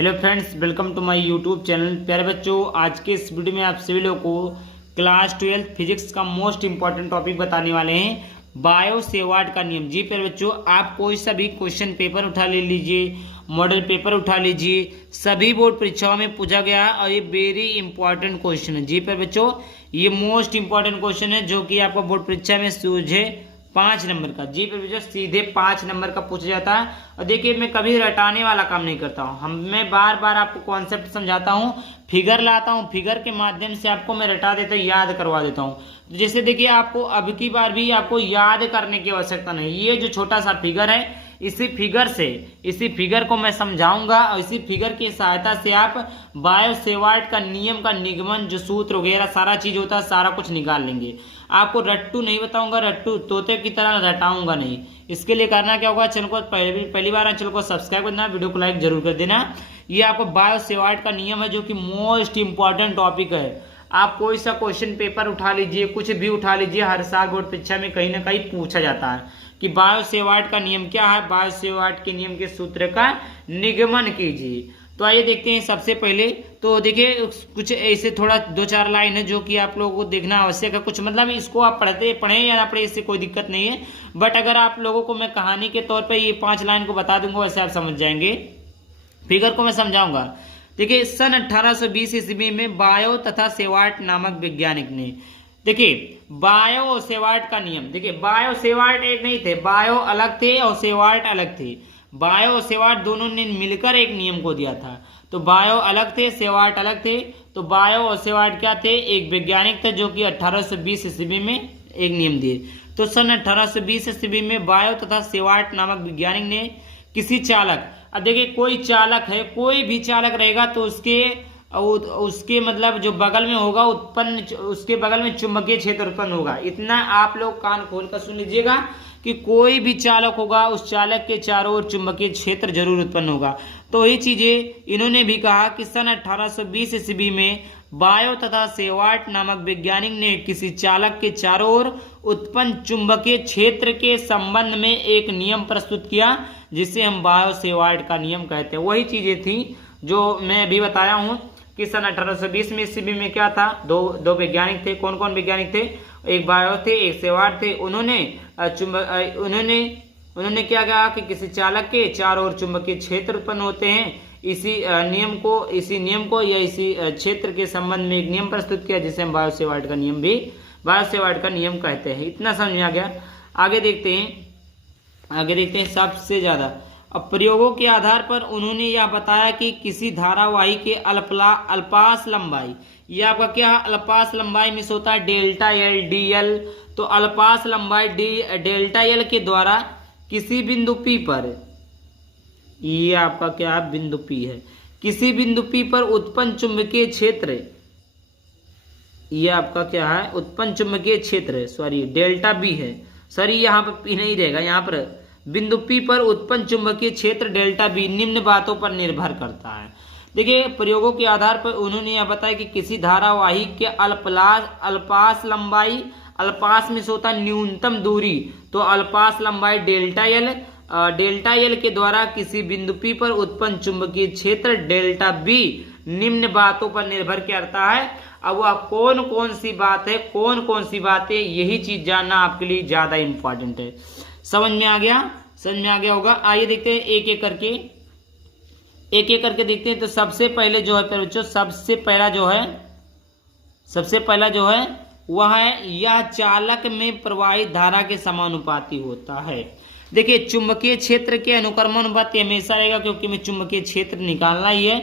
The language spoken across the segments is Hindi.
Hello friends, welcome to my YouTube channel. प्यारे बच्चों, आज के इस वीडियो में आप सभी लोगों को क्लास 12 फिजिक्स का मोस्ट इंपॉर्टेंट टॉपिक बताने वाले हैं, बायो सेवार्ट का नियम। जी प्यारे बच्चों, आप कोई सा भी क्वेश्चन पेपर उठा ले लीजिए, मॉडल पेपर उठा लीजिए, सभी बोर्ड परीक्षाओं में पूछा गया है और ये वेरी इंपॉर्टेंट क्वेश्चन है। जी प्यारे बच्चों, ये मोस्ट इंपॉर्टेंट क्वेश्चन है जो कि आपका बोर्ड परीक्षा में सूझे 5 नंबर का। जी प्यारे बच्चों, सीधे 5 नंबर का पूछा जाता है। और देखिए, मैं कभी रटाने वाला काम नहीं करता हूँ। मैं बार बार आपको कॉन्सेप्ट समझाता हूँ, फिगर लाता हूँ, फिगर के माध्यम से आपको मैं रटा देता हूँ, याद करवा देता हूँ। तो जैसे देखिए, आपको अब की बार भी आपको याद करने की आवश्यकता नहीं। ये जो छोटा सा फिगर है, इसी फिगर को मैं समझाऊंगा और इसी फिगर की सहायता से आप बायो सेवार्ट का नियम का निगमन, जो सूत्र वगैरह सारा चीज होता है, सारा कुछ निकाल लेंगे। आपको रट्टू नहीं बताऊंगा, रट्टू तोते की तरह रटाऊंगा नहीं। इसके लिए करना क्या होगा, चैनल को पहली बार चैनल को सब्सक्राइब करना, वीडियो को लाइक जरूर कर देना। ये आपको बायो सेवार्ट का नियम है जो कि मोस्ट इंपॉर्टेंट टॉपिक है। आप कोई सा क्वेश्चन पेपर उठा लीजिए, कुछ भी उठा लीजिए, हर साल बोर्ड परीक्षा में कहीं ना कहीं पूछा जाता है कि बायो सेवार्ट का नियम क्या है, बायो सेवार्ट के नियम के सूत्र का निगमन कीजिए। तो आइए देखते हैं। सबसे पहले तो देखिए, कुछ ऐसे थोड़ा 2-4 लाइन है जो कि आप लोगों को देखना आवश्यक है। कुछ मतलब इसको आप पढ़ें या ना पढ़े, इससे कोई दिक्कत नहीं है। बट अगर आप लोगों को मैं कहानी के तौर पर ये 5 लाइन को बता दूंगा, वैसे आप समझ जाएंगे। फिगर को मैं समझाऊंगा। देखिए, सन 1820 ईस्वी में बायो तथा सेवार्ट नामक वैज्ञानिक ने, देखिए बायो सेवार्ट का नियम, देखिए बायो सेवार्ट एक नहीं थे, बायो अलग थे और सेवार्ट अलग थे। बायो और सेवार्ट दोनों ने मिलकर एक नियम को दिया था। तो बायो अलग थे, सेवार्ट अलग थे। तो बायो और सेवार्ट क्या थे, एक वैज्ञानिक थे जो कि 1820 ईस्वी में एक नियम दिए। तो सन 1820 ईस्वी में बायो तथा सेवार्ट नामक वैज्ञानिक ने किसी चालक, अब देखिए कोई चालक है, कोई भी चालक रहेगा तो उसके मतलब जो बगल में होगा उसके बगल में चुंबकीय क्षेत्र उत्पन्न होगा। इतना आप लोग कान खोल कर सुन लीजिएगा कि कोई भी चालक होगा, उस चालक के चारों ओर चुंबकीय क्षेत्र जरूर उत्पन्न होगा। तो ये चीजें इन्होंने भी कहा कि सन 1820 ईस्वी में बायो तथा सेवार्ट नामक वैज्ञानिक ने किसी चालक के चारों ओर उत्पन्न चुंबकीय क्षेत्र के संबंध में एक नियम प्रस्तुत किया, जिसे हम बायो सेवार्ट का नियम कहते हैं। वही चीजें थी जो मैं अभी बताया हूं कि सन 1820 में ईस्वी में क्या था, दो वैज्ञानिक थे। कौन कौन वैज्ञानिक थे, एक बायो थे, एक सेवार्ट थे। उन्होंने क्या कहा कि किसी चालक के चारों ओर चुंबकीय क्षेत्र उत्पन्न होते हैं। इसी नियम को या इसी क्षेत्र के संबंध में एक नियम प्रस्तुत किया, जिसे हम बायो सेवार्ट का नियम कहते हैं। इतना समझ में आ गया। आगे देखते हैं सबसे ज्यादा। अब प्रयोगों के आधार पर उन्होंने यह बताया कि किसी धारावाही के अल्पास लंबाई, यह आपका क्या अल्पास लंबाई मिस होता है डेल्टा एल डी एल। तो अल्पास लंबाई डेल्टा एल के द्वारा किसी बिंदु P पर, ये आपका क्या बिंदु P है, किसी बिंदु P पर उत्पन्न चुंबकीय क्षेत्र, ये आपका क्या है उत्पन्न चुंबकीय क्षेत्र, सॉरी डेल्टा B है, सॉरी यहाँ पर P नहीं रहेगा, यहाँ पर बिंदु P पर उत्पन्न चुंबकीय क्षेत्र डेल्टा B निम्न बातों पर निर्भर करता है। देखिए, प्रयोगों के आधार पर उन्होंने यह बताया कि किसी धारावाही के अल्पास लंबाई, अल्पास में होता न्यूनतम दूरी, तो अल्पास लंबाई डेल्टा एल के द्वारा किसी बिंदु P पर उत्पन्न चुंबकीय क्षेत्र डेल्टा B निम्न बातों पर निर्भर करता है। अब वह कौन कौन सी बातें, यही चीज जानना आपके लिए ज्यादा इंपॉर्टेंट है। समझ में आ गया होगा। आइए देखते हैं एक एक करके देखते हैं। तो सबसे पहले जो है बच्चों, सबसे पहला जो है वह है, यह चालक में प्रवाहित धारा के समानुपाती होता है। देखिए, चुंबकीय क्षेत्र के अनुक्रमानुपाती हमेशा रहेगा, क्योंकि हमें चुंबकीय क्षेत्र निकालना ही है।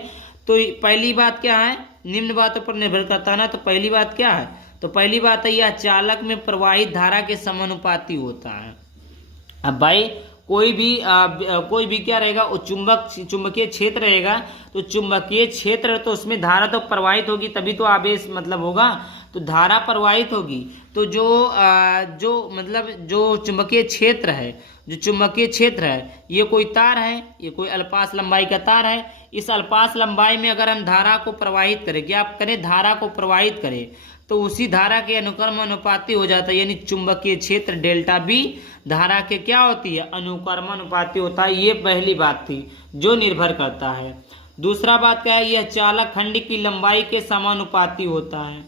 तो पहली बात क्या है, निम्न बातों पर निर्भर करता है ना। तो पहली बात क्या है, तो पहली बात है यह चालक में प्रवाहित धारा के समानुपाती होता है। अब भाई कोई भी क्या रहेगा, वो चुंबकीय क्षेत्र रहेगा। तो चुंबकीय क्षेत्र, तो उसमें धारा तो प्रवाहित होगी, तभी तो आवेश मतलब होगा। तो धारा प्रवाहित होगी, तो जो चुंबकीय क्षेत्र है, ये कोई तार है, ये कोई अल्पास लंबाई का तार है। इस अल्पास लंबाई में अगर हम धारा को प्रवाहित करें, क्या आप करें, धारा को प्रवाहित करें, तो उसी धारा के अनुक्रम अनुपाती हो जाता है। यानी चुंबकीय क्षेत्र डेल्टा बी धारा के क्या होती है, अनुक्रम अनुपाती होता है। ये पहली बात थी जो निर्भर करता है। दूसरा बात क्या है, यह चालक खंड की लंबाई के समानुपाती होता है।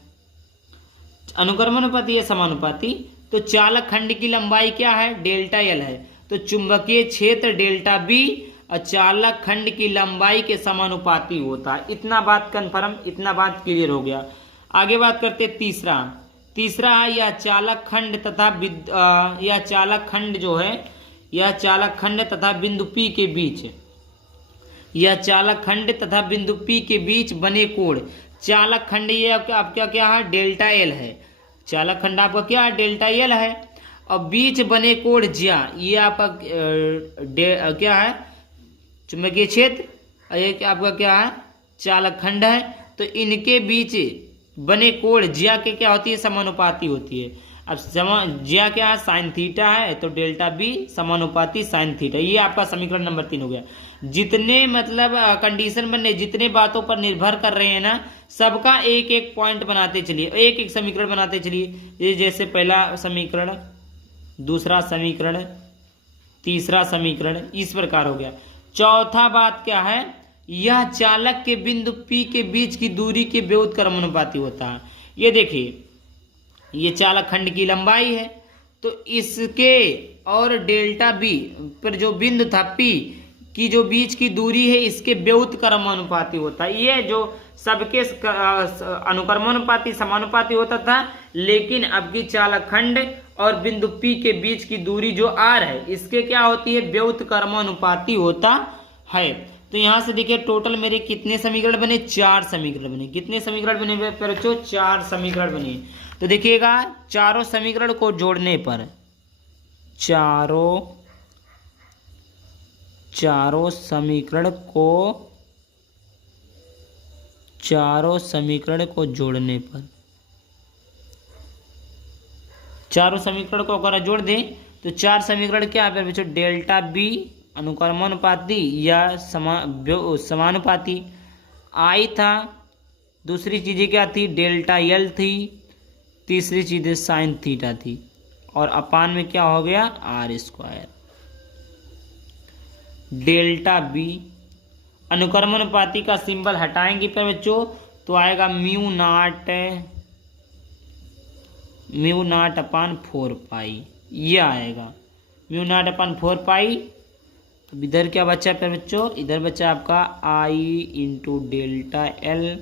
अनुक्रमानुपाती या समानुपाती, तो चालक खंड की लंबाई क्या है, डेल्टा एल है, तो चुंबकीय क्षेत्र डेल्टा बी और चालक खंड की लंबाई के समानुपाती होता है। इतना बात कन्फर्म, इतना बात क्लियर हो गया। आगे बात करते तीसरा है यह चालक खंड तथा यह चालक खंड जो है, यह चालक खंड तथा बिंदु P के बीच, यह चालक खंड तथा बिंदु P के बीच बने कोण। चालक खंड ये आपका क्या है, डेल्टा एल है। चालक खंड आपका क्या है, डेल्टा एल है। और बीच बने कोण ज्या, ये आपका क्या है, चुंबकीय क्षेत्र। ये आपका क्या है, चालक खंड है। तो इनके बीच बने कोण ज्या के क्या होती है, समानुपाती होती है। अब ज्या क्या है, साइन थीटा है, तो डेल्टा बी समानुपाती साइन थीटा। ये आपका समीकरण नंबर 3 हो गया। जितने मतलब कंडीशन बनने, जितने बातों पर निर्भर कर रहे हैं ना, सबका एक एक पॉइंट बनाते चलिए, एक एक समीकरण बनाते चलिए। ये जैसे पहला समीकरण, दूसरा समीकरण, तीसरा समीकरण, इस प्रकार हो गया। चौथा बात क्या है, यह चालक के बिंदु P के बीच की दूरी के व्युत्क्रमानुपाती होता है। ये देखिए, ये चालक खंड की लंबाई है, तो इसके और डेल्टा बी पर जो बिंदु था P की जो बीच की दूरी है, इसके व्युत्क्रमानुपाती होता है। ये जो सबके अनुक्रमानुपाती समानुपाती होता था, लेकिन अब की चालक खंड और बिंदु P के बीच की दूरी जो r है, इसके क्या होती है, व्युत्क्रमानुपाती होता है। तो यहां से देखिए टोटल मेरे कितने समीकरण बने, 4 समीकरण बने। कितने समीकरण बने बच्चों, 4 समीकरण बने। तो देखिएगा, चारों समीकरण को जोड़ने पर, चारों समीकरण को जोड़ने पर, चारों समीकरण को अगर जोड़ दें तो 4 समीकरण क्या है बच्चों, डेल्टा बी अनुक्रमानुपाती या समानुपाती आई था, दूसरी चीजें क्या थी, डेल्टा एल थी, तीसरी चीजें साइन थीटा थी, और अपान में क्या हो गया, आर स्क्वायर। डेल्टा बी अनुक्रमानुपाती का सिंबल हटाएंगे पर बच्चों, तो आएगा म्यू नॉट अपान 4 पाई, ये आएगा म्यू नॉट अपान 4 पाई। अब इधर क्या बचा है बच्चों, इधर बचा आपका I into delta L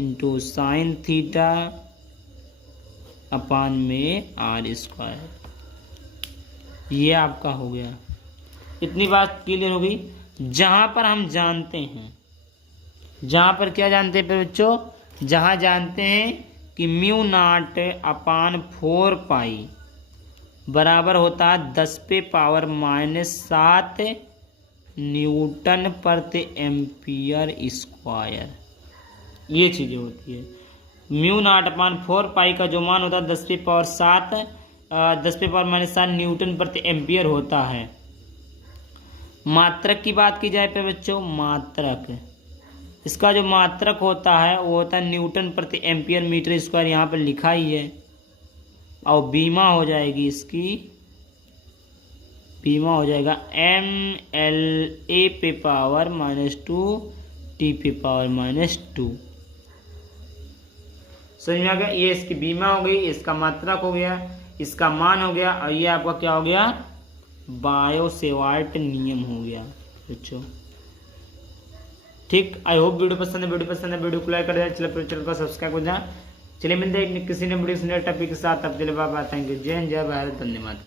into sine theta upon में आर स्क्वायर। ये आपका हो गया। इतनी बात क्लियर हो गई। जहां पर हम जानते हैं, जहां पर क्या जानते हैं बच्चों, जहां जानते हैं कि म्यू नॉट अपान 4 पाई बराबर होता है 10⁻⁻7 न्यूटन प्रति एम्पियर स्क्वायर। ये चीज़ें होती है। म्यू नॉट अपान 4 पाई का जो मान होता है 10⁻⁷ न्यूटन प्रति एम्पियर होता है। मात्रक की बात की जाए पे बच्चों, मात्रक, इसका जो मात्रक होता है वो होता है न्यूटन प्रति एम्पियर मीटर स्क्वायर, यहाँ पर लिखा ही है। और बीमा हो जाएगी इसकी, बीमा हो जाएगा MLA पे पावर -2 T पे पावर -2। समझ में आ गया। ये इसकी बीमा हो गई, इसका मात्रक हो गया, इसका मान हो गया, और ये आपका क्या हो गया, बायो-सेवार्ट नियम हो गया बच्चों। ठीक, आई होप वीडियो पसंद है। वीडियो को लाइक कर देना, चैनल को सब्सक्राइब कर देना। चलिए मिलते हैं किसी ने वीडियो टॉपिक के साथ। अब चलिए बाय बाय, थैंक यू, जय हिंद, जय भारत, धन्यवाद।